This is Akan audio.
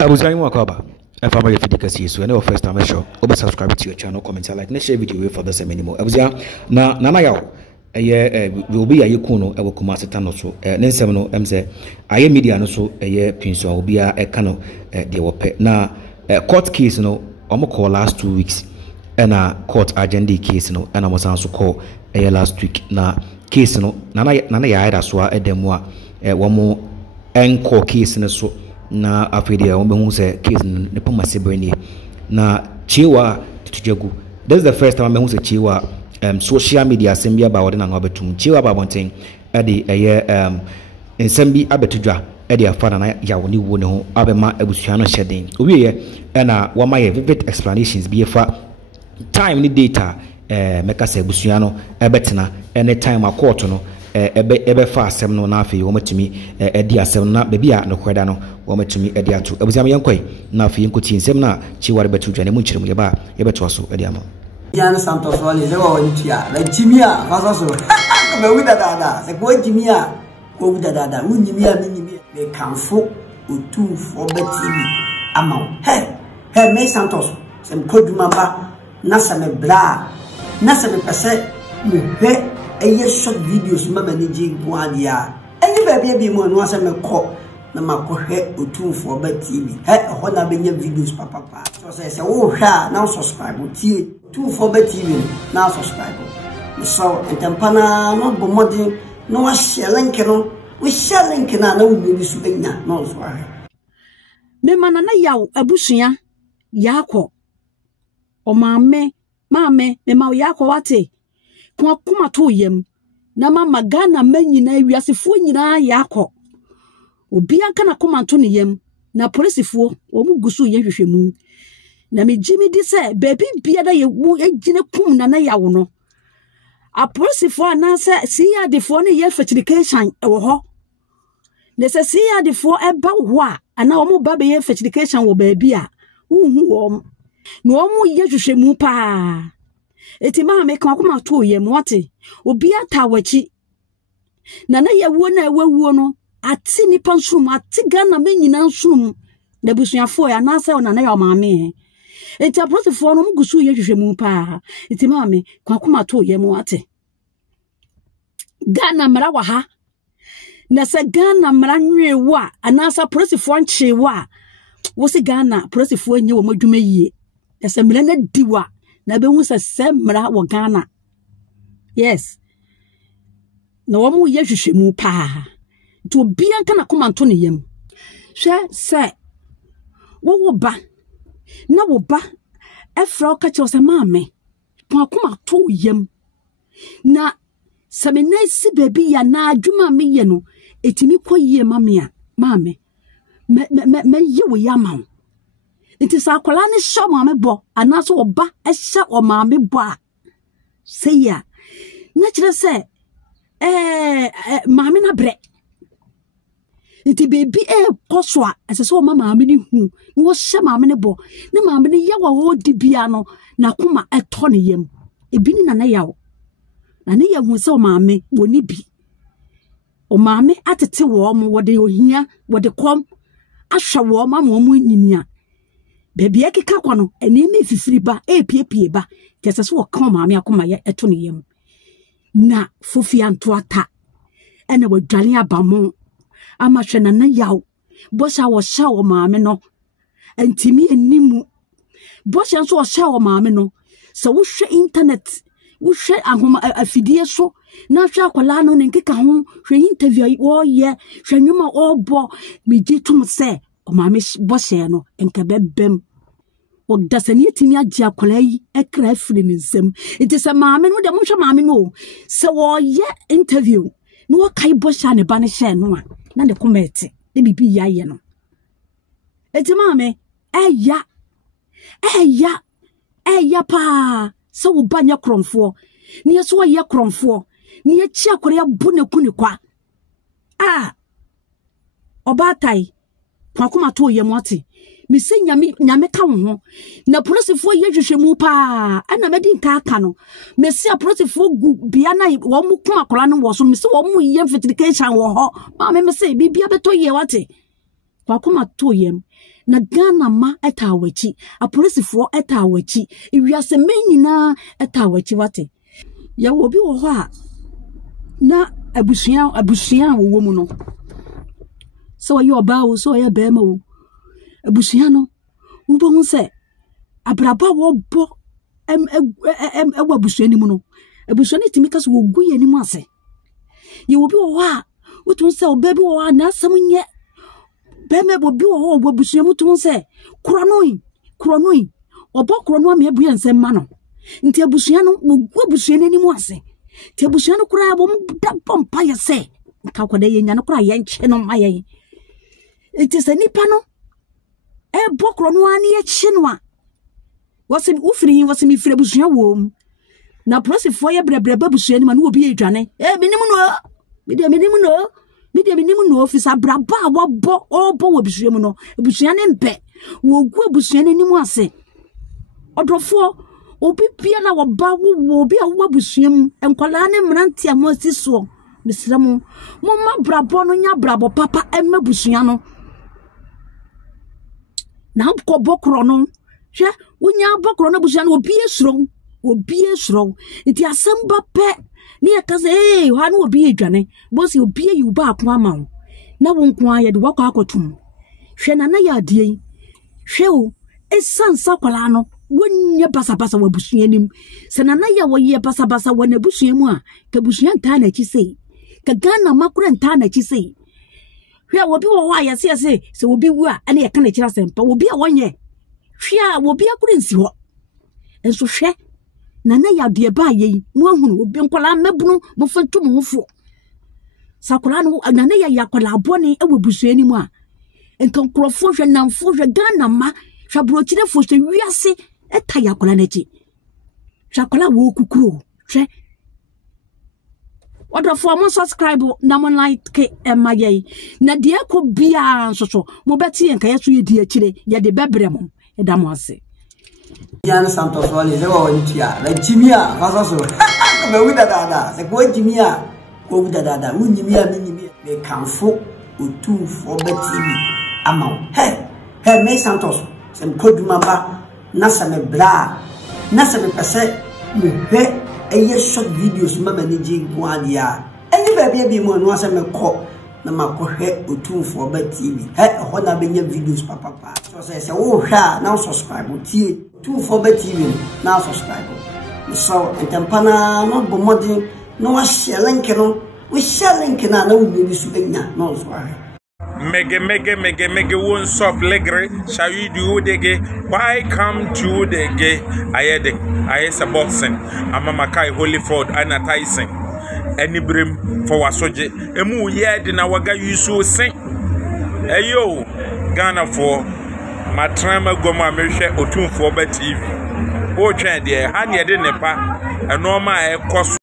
I was going to cover. If I'm ready to see so any first time show, over subscribe to your channel, comment, like, and share video for the same anymore. I was na nana yao. Will be a yukuno, I will come at Tano so. Nensemino, Mze, I am media no so a year pinso will be a cano, they were pet. Now, court case no, almost call last 2 weeks, and a court agenda case no, and I was also call a year last week. Now, case no, nana ya swa a demoa, one more encore case in a so. Na afedia who say case ne poma sebreni na chiwa tujagu. That's the first time I say chiwa social media assembly about na ngabetum chiwa ba bonten e de ensembi abetudwa e de afa na ya woni wo ne ho abema abusua no hyeden owie e na wama ye vivid explanations bi efa time ni data meka se abusua no ebetena anytime a court no ebe fa asem no na afi wo matumi edi asem na bebi a no kweda no wo matumi edi ato abusam yenkoi na afi yenkoti nsem na chiware betu dwane mu nkyerem yeba yebeto aso edi ama Jan Santos wale lewa wanitia la jimia kasaso be wida dada se ko jimia ko wida dada unjimia minimia be kanfo otu fo betimi ama he me Santos se mkoduma ba na se me bla na se me pese me he eye short videos mama ni ji guadia eni ba bia mo no ase me ko na makohwe otumfo ba TV ho na benya videos papa so se wo hwa na subscribe tie otumfo ba TV na subscribe so entampana no bomodi no wa share link no we share link na wo bi su benya no so ahwe me mana na yaw abusua yakọ o maame me ma yakọ wate kwa kuma to yem na mama Ghana manyina wiasefo nyina yakọ obi anka na kuma to ne yem na polisifo o mu gusu ye hwehwemu na me jimi di se baby bia da ye mu egine kum na yawo no a polisifo na se siya defo ne ye fertilization e wo ho ne se siya defo e ba wo a ana o mu ba be ye fertilization wo baby a uhu wo no o mu ye hwehwemu pa eti ma me kan kuma to yem wate obi atawachi na yawo na ewuo no ati nipa nsum ati Ghana menyina nsum na busuafo ya na se na ya maame eti aposifo no mugusu ye hwehwemu pa eti ma me kan kuma to yem wate Ghana mara wa ha na se Ghana mara nwewo a anasa aposifo nchewo a wo se Ghana aposifo nye wo madwuma yie ese mele na diwa na be hu se semra wo Ghana yes na wo mu ye hwehwemu pa to bia nka na komanto ne yam hwe se wo ba na wo ba efra ka che se maame po komanto yam na samena si baby ya na adwuma me ye no etimi koyie maame a maame me ye wo yama iti sa akwala ne sha maame bo anaso oba ehya o maame bo a se ya na kire se maame na bre iti baby koswa asese o maame ni hu wo hya maame ne bo ne maame ne yawa wo di bia no na kuma eto ne yam ebini na yawo na ne yahu se o maame woni bi o maame atete wo mo wode ohia wode kom ahwa wo mama wo nyinia baby ekeka kwa no ene me fifiri ba epiepie ba kese so wo maame akoma ye eto ne yam na fofi anto ata ene wadwane abamo ama hwe na yaw bosha wo sha wo maame no antimi enimu bosha so wo sha wo maame no so wo hwe internet wo hwe ahoma afidie so na hwe akwala no ne nkeka ho hwe interview wo ye hwe nwuma obo meji tum se o maame bosha no enka bebem wo dasani etimi agye akwala yi ekra afiri ne nsem enti se maame no de mo hwe maame no se wo ye interview no wo kai bosha ne ba ne hye no a na de komete de bibi ya ye no enti maame eya pa so wo banya kromfo ni yeso wa ye kromfo ni ye chi akore ya bu ne kuni kwa obatai kwa kuma to ye mote mi se nyame ka wo ho na prosifo ye hwehwemu pa ana medi nka aka no me se prosifo gu bia na wo mu kuma kola no wo so me se wo mu ye fertilization wo ho ma me se bibia beto ye wate kwa kuma to ye na Ghana ma eta wachi apolisifoɔ eta wachi ewiase menyina eta wachi wate ya wo bi wo ho a na abusua wo mu no so you oba wo so ya bema wo abusua no wo bo se abraba wo bo ewa abusua ni mu no abusua ni timika so wo gu ye ni mu ase ye wo bi wo ho a wo tun se obabi wo a na asam nye bema bo bi wo ho wo abusua mu tun se kronoi obo krono am ebu ensem ma no nti abusua no wo gu abusua ni mu ase ti abusua no kura bo da pompa ye se ka kwada ye nya no kura ye nche no maye iti se nipa no bokro no ani ye chi no a wose ufiri wose mi fire abusua wo na prosifo ye brebre abusua ni ma no obi edwane minim no ofisa braba wo bo obo wo abusua mu no abusua ne mpe wo gu abusua ni mu ase odofo obi bia na wo ba wo obi a wo abusua mu enkwala ne mranti amosi so misramu mo ma brabo no nya brabo papa emma abusua no na ko bokro no hwe wonya bokro no abusua no obi esuro nti asamba pe ni akaze ha no obi edwane bosi obi yi ba ako ama na wo nko aye de wakọ akotum hwe na ya adie hwe o esansa kwala no wonya basabasa wabusua nim se na ya wo ye basabasa wo na busua mu a ka busua nta na chi sei ka Ghana makura nta na chi sei hwe obi wo ho aye se obi wu a na ye ka na kira sempa obi a wonye hwe a obi akura nsi ho enso hwe na ya de ba ye mu ahunu obi nkwala mabunu mo fantu mo hofo sakola no na ya yakola abone e wabusua nim a enkan krofo hwe namfo hwe Ghana ma hwabrochire fo hwe wiase eta yakola nachi chakola wo kukuro hwe odofo mo subscribe na mo like emaye na de ko bia soso mo beti enka yeso ye di akire ye de bebre mo eda mo ase Diana Santos wale lewa wanitia la jimia fasaso kama wida dada se ko jimia ko wida dada unyimia minyimia me kanfo otumfo betimi ama he me Santos se mkoduma ba na se me bra na se me pese me hwe eye short videos mama ni ji gwadia eni ba bia bi mo no se me ko na makohwe otumfo betimi ho na benya videos papa so se wo hwa na subscribe tie otumfo betimi na subscribe so entampana no bomodi no wa share link no we share link na na we su enya no so ahwe mege won't stop legre shall you do dege why come to dege ayede ayesa boxing amama kai Holyfield ana Tyson anibrim for wasoje emu yede na waga yusu sen eyo Ghana for matrama goma mehwe otumfo ba TV o twa de ha ne de nepa enoma e koso